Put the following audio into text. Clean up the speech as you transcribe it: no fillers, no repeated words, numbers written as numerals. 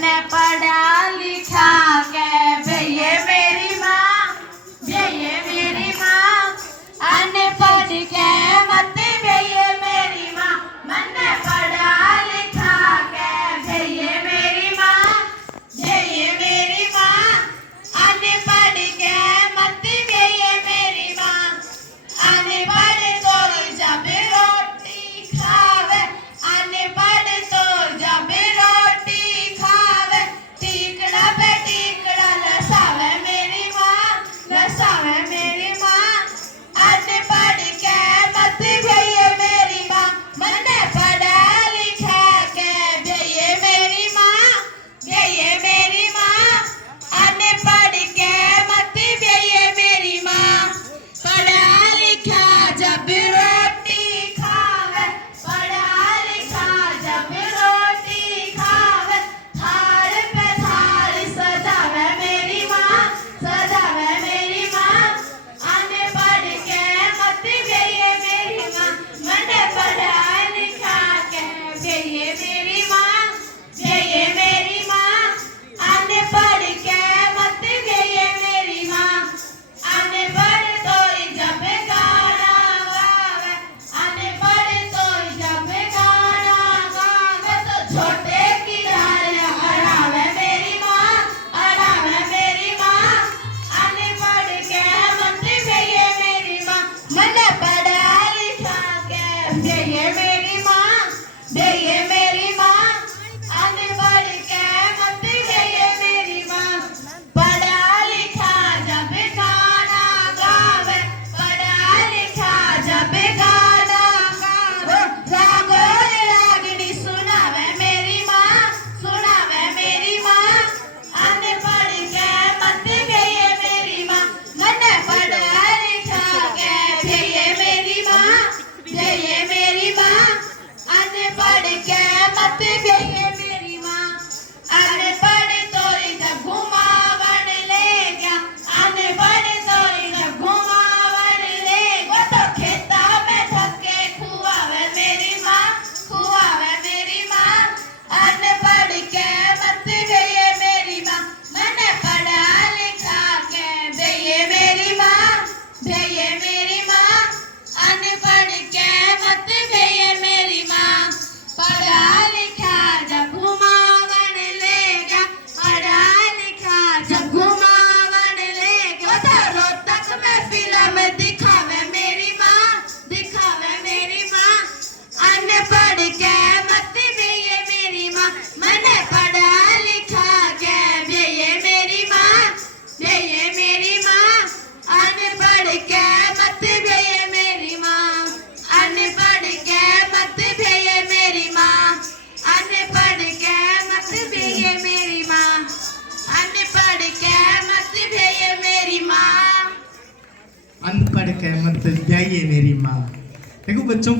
मन्ने पढ़ा लिखा के भैये मेरी माँ, भैये मेरी माँ, अनपढ़ के मत भैये मेरी माँ, मन्ने पढ़ा लिखा के भैये मेरी माँ, भैये मेरी माँ, अनपढ़ के मत भैये मेरी माँ, अनपढ़ तो जब रोटी खावे, अनपढ़ तो जब रोटी खावे, टीकड़ा पे टीकड़ा लसावे मेरी माँ, लसावे मेरी माँ, अनपढ़ के मत भैये मेरी माँ, मन्ने पढ़ा लिखा के भैये मेरी माँ, भैये मेरी माँ, अनपढ़ के मत भैये मेरी माँ, पढ़ा लिखा जब रोटी खावे, पढ़ा लिखा जब रोटी खावे, थाल पे थाल सजावे मेरी माँ, सजावे मेरी माँ, अनपढ़ के मत भैये मेरी माँ, मन्ने पढ़ा लिखा के भैये मेरी माँ, भैये मेरी माँ, अनपढ़ के मत भैये मेरी माँ, अनपढ़ तो जब गाना गावे, अनपढ़ तो जब गाना गावे, तो छोटे की डाल अड़ावे मेरी माँ, अड़ावे मेरी माँ, अनपढ़ के मत भैये मेरी माँ, मन्ने पढ़ा लिखा के भैये मेरी माँ, भैये मेरी माँ, अनपढ़ के मत भैये मेरी माँ, पढ़ा लिखा जब गाना गावे, पढ़ा लिखा जब गाना गावे, रागोल रागड़ी सुनावे मेरी माँ, सुनावे मेरी माँ, अनपढ़ के मत भैये मेरी माँ, मन्ने पढ़ा लिखा के भैये मेरी माँ, भैये मेरी माँ, अनपढ़ के मत भैये मेरी माँ, अनपढ़ तो जब घुमावन ले गया, अनपढ़ तो जब घुमावन ले गया, तो खेता में धक्के खुआवे मेरी माँ, खुआवे मेरी माँ, अनपढ़ के मत भैये मेरी माँ, मैंने पढ़ा लिखा के भैये मेरी माँ, भैये मेरी माँ, अनपढ़ के मत भैये मेरी माँ, पढ़ा लिखा जब घुमावन ले गया, पढ़ा लिखा जब घुमावन ले गया, तो रोहतक में फिल्म दिखावे मेरी माँ, दिखावे मेरी माँ, अनपढ़ के मत भैये मेरी माँ, मैंने पढ़ा लिखा के भैये मेरी माँ, भैये मेरी माँ, अनपढ़ के मत भैये मेरी माँ, अनपढ़ के मत भैये मेरी माँ, अनपढ़ के मत भैये मेरी माँ, अनपढ़ के मत भैये मेरी माँ। अनपढ़ के मत जाइए मेरी माँ। देखो बच्चों को